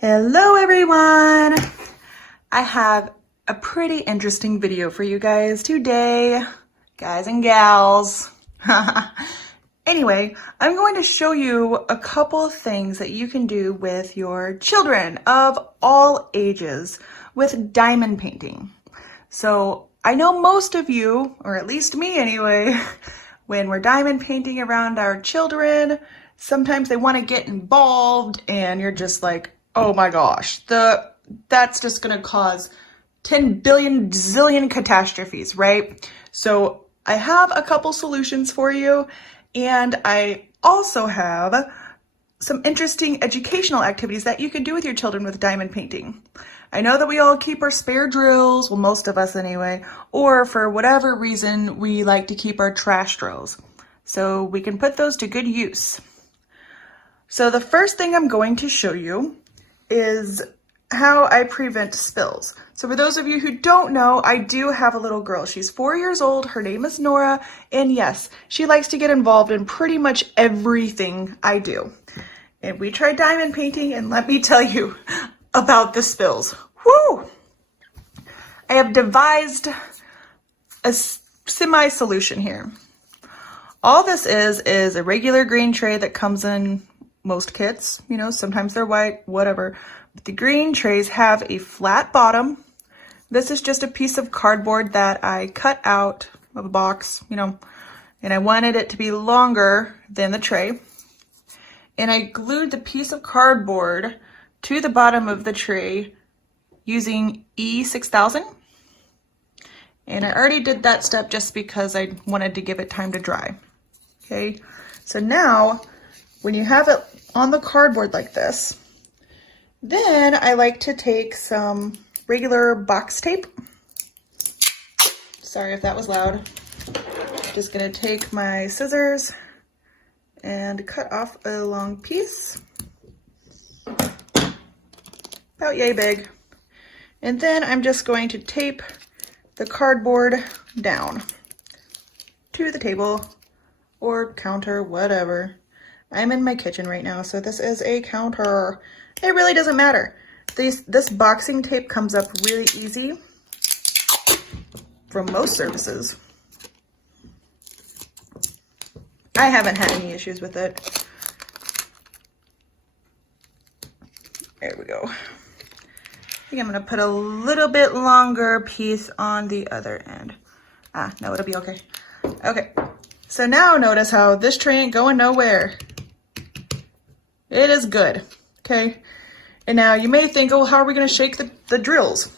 Hello everyone! I have a pretty interesting video for you guys today, guys and gals. Anyway, I'm going to show you a couple of things that you can do with your children of all ages with diamond painting. So I know most of you, or at least me anyway, when we're diamond painting around our children, sometimes they want to get involved and you're just like, oh my gosh, that's just gonna cause 10 billion zillion catastrophes, right? So I have a couple solutions for you, and I also have some interesting educational activities that you can do with your children with diamond painting. I know that we all keep our spare drills, well, most of us anyway, or for whatever reason, we like to keep our trash drills. So we can put those to good use. So the first thing I'm going to show you is how I prevent spills. So for those of you who don't know, I do have a little girl. She's 4 years old. Her name is Nora. And yes, she likes to get involved in pretty much everything I do. And we tried diamond painting, and let me tell you about the spills. Woo! I have devised a semi-solution here. All this is a regular green tray that comes in most kits, you know, sometimes they're white, whatever. But the green trays have a flat bottom. This is just a piece of cardboard that I cut out of a box, you know, and I wanted it to be longer than the tray. And I glued the piece of cardboard to the bottom of the tray using E6000. And I already did that step just because I wanted to give it time to dry. Okay, so now when you have it on the cardboard like this, then I like to take some regular box tape. Sorry if that was loud. Just gonna take my scissors and cut off a long piece, about yay big. And then I'm just going to tape the cardboard down to the table or counter, whatever. I'm in my kitchen right now, so this is a counter. It really doesn't matter. This boxing tape comes up really easy from most surfaces. I haven't had any issues with it. There we go. I think I'm gonna put a little bit longer piece on the other end. No, it'll be okay. Okay, so now notice how this tray ain't going nowhere. It is good, okay? And now you may think, oh, how are we gonna shake the drills?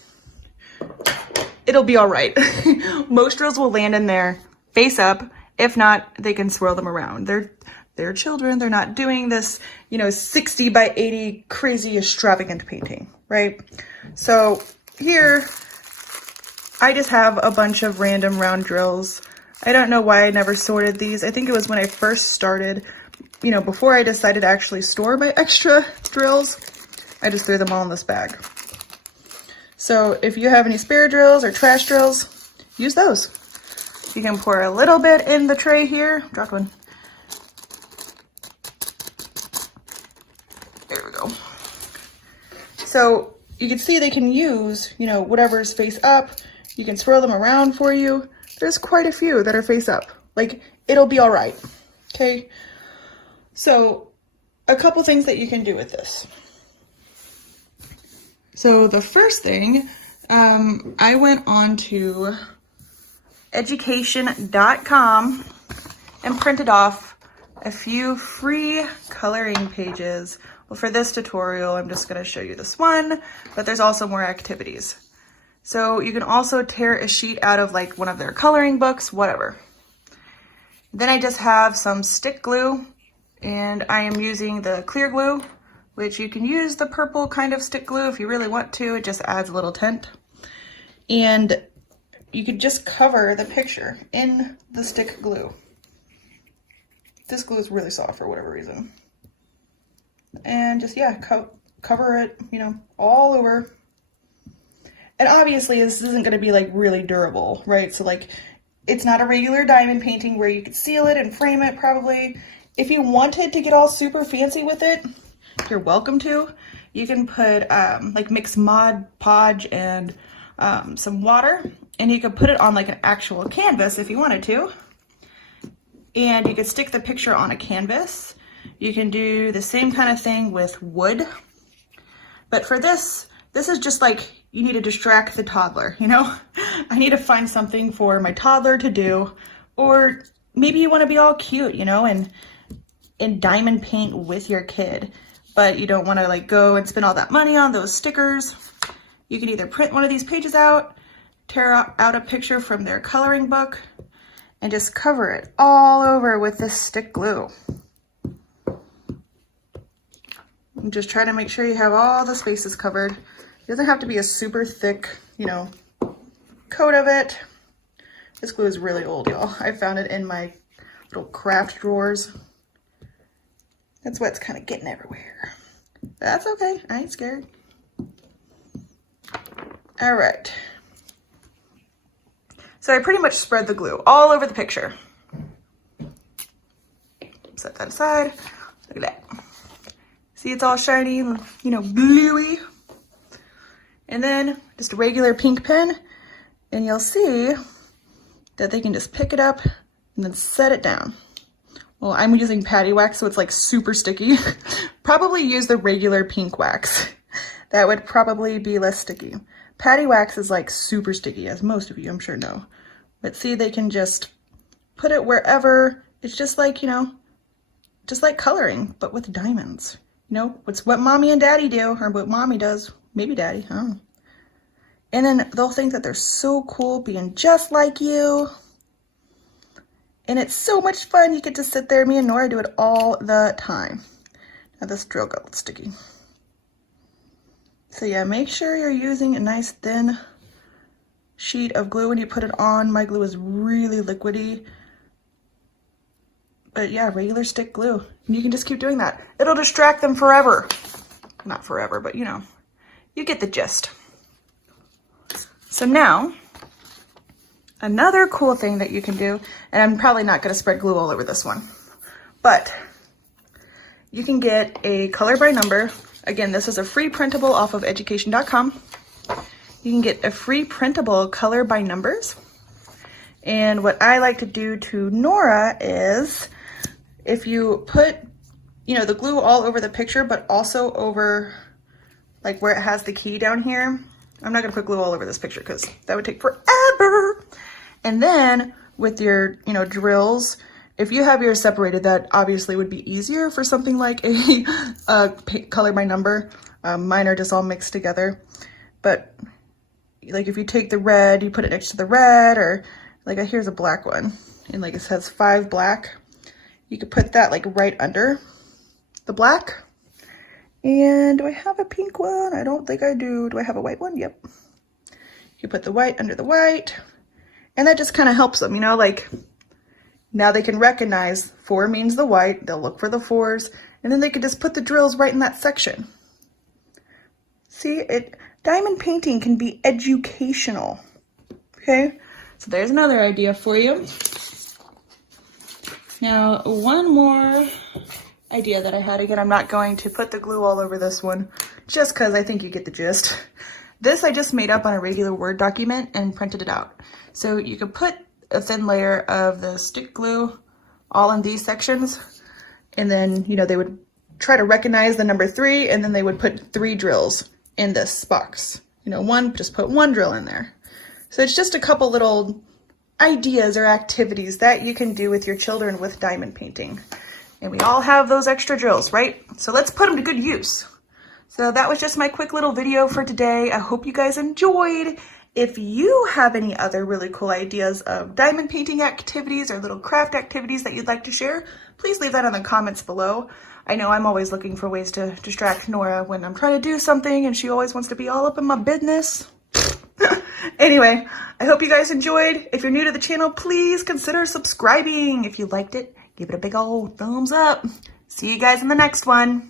It'll be all right. Most drills will land in there face up. If not, they can swirl them around. They're children, they're not doing this, you know, 60 by 80 crazy extravagant painting, right? So here, I just have a bunch of random round drills. I don't know why I never sorted these. I think it was when I first started, you know, before I decided to actually store my extra drills, I just threw them all in this bag. So if you have any spare drills or trash drills, use those. You can pour a little bit in the tray here. Drop one. There we go. So you can see they can use, you know, whatever's face up. You can swirl them around for you. There's quite a few that are face up. Like, it'll be all right, okay? So a couple things that you can do with this. So the first thing, I went on to education.com and printed off a few free coloring pages. Well, for this tutorial, I'm just gonna show you this one, but there's also more activities. So you can also tear a sheet out of like one of their coloring books, whatever. Then I just have some stick glue, and I am using the clear glue, which you can use the purple kind of stick glue if you really want to. It just adds a little tint. And you could just cover the picture in the stick glue. This glue is really soft for whatever reason. And just, yeah, cover it, you know, all over. And obviously this isn't gonna be like really durable, right? So like, it's not a regular diamond painting where you could seal it and frame it probably. If you wanted to get all super fancy with it, you're welcome to. you can put like mix Mod Podge and some water, and you could put it on like an actual canvas if you wanted to. And you could stick the picture on a canvas. You can do the same kind of thing with wood. But for this is just like, you need to distract the toddler, you know? I need to find something for my toddler to do, or maybe you want to be all cute, you know, and diamond paint with your kid, but you don't want to like go and spend all that money on those stickers. You can either print one of these pages out, tear out a picture from their coloring book, and just cover it all over with this stick glue. And just try to make sure you have all the spaces covered. It doesn't have to be a super thick, you know, coat of it. This glue is really old, y'all. I found it in my little craft drawers. That's why it's kind of getting everywhere. But that's okay, I ain't scared. All right. So I pretty much spread the glue all over the picture. Set that aside. Look at that. See, it's all shiny, you know, gluey. And then just a regular pink pen, and you'll see that they can just pick it up and then set it down. Well, I'm using patty wax, so it's like super sticky. Probably use the regular pink wax. That would probably be less sticky. Patty wax is like super sticky, as most of you I'm sure know. But see, they can just put it wherever. It's just like, you know, just like coloring, but with diamonds. You know, it's what mommy and daddy do, or what mommy does. Maybe daddy, I don't know. And then they'll think that they're so cool being just like you. And it's so much fun. You get to sit there. Me and Nora do it all the time. Now this drill got sticky. So yeah, make sure you're using a nice thin sheet of glue when you put it on. My glue is really liquidy. But yeah, regular stick glue. And you can just keep doing that. It'll distract them forever. Not forever, but you know, you get the gist. So now, another cool thing that you can do, and I'm probably not going to spread glue all over this one, but you can get a color by number. Again, this is a free printable off of education.com. You can get a free printable color by numbers. And what I like to do to Nora is, if you put, you know, the glue all over the picture, but also over like where it has the key down here. I'm not gonna put glue all over this picture because that would take forever. And then with your, you know, drills, if you have yours separated, that obviously would be easier for something like a color by number. Mine are just all mixed together. But like if you take the red, you put it next to the red, or like here's a black one, and like it says 5 black. You could put that like right under the black. And do I have a pink one? I don't think I do. Do I have a white one? Yep. You put the white under the white, and that just kind of helps them, you know, like now they can recognize 4 means the white. They'll look for the 4s, and then they could just put the drills right in that section. See, diamond painting can be educational. Okay, so there's another idea for you. Now, one more idea that I had. Again, I'm not going to put the glue all over this one just because I think you get the gist. This I just made up on a regular Word document and printed it out. So you could put a thin layer of the stick glue all in these sections, and then, you know, they would try to recognize the number 3, and then they would put 3 drills in this box. You know, just put 1 drill in there. So it's just a couple little ideas or activities that you can do with your children with diamond painting. And we all have those extra drills, right? So let's put them to good use. So that was just my quick little video for today. I hope you guys enjoyed. If you have any other really cool ideas of diamond painting activities or little craft activities that you'd like to share, please leave that in the comments below. I know I'm always looking for ways to distract Nora when I'm trying to do something, and she always wants to be all up in my business. Anyway, I hope you guys enjoyed. If you're new to the channel, please consider subscribing. If you liked it, give it a big old thumbs up. See you guys in the next one.